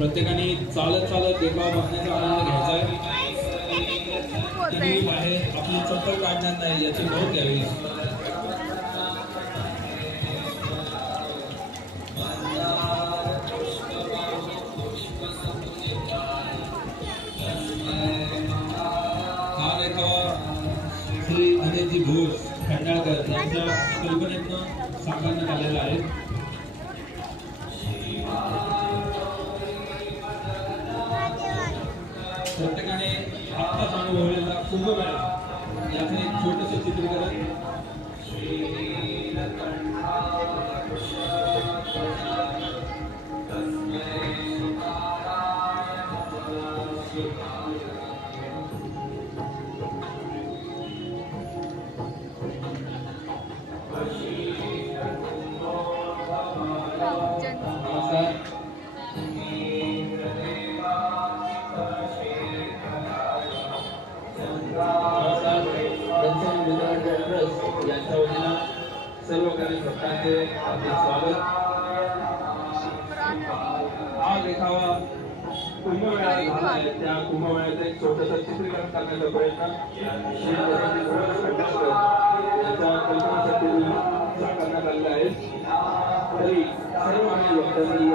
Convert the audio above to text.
प्रत्येकाने चालत चालत देखावा बघण्याचा आनंद घ्यायचा आहे आणि बाहेर आपली चप्पल काढणार नाही याची नोंद घ्यावी. हा देखावा श्री अजयजी घोष खंडाळकर यांच्या कल्पनेतून साकारण्यात आलेला आहे. प्रत्येकाने आत्ताच अनुभवलेला कुंभमेळा याचं एक छोटंसं चित्रीकरण. यांच्या वतीनं सर्व कार्यकर्त्यांचे हार्दिक स्वागत. हा देखावा कुंभमेळ्यात झाला आहे त्या कुंभमेळ्याचं एक छोटंसं चित्रीकरण करण्याचा प्रयत्न श्री अजयजी घोष खंडाळकर यांच्या कल्पनेसाठी साकारण्यात आलेला आहे. तरी सर्व आणि भक्तांनी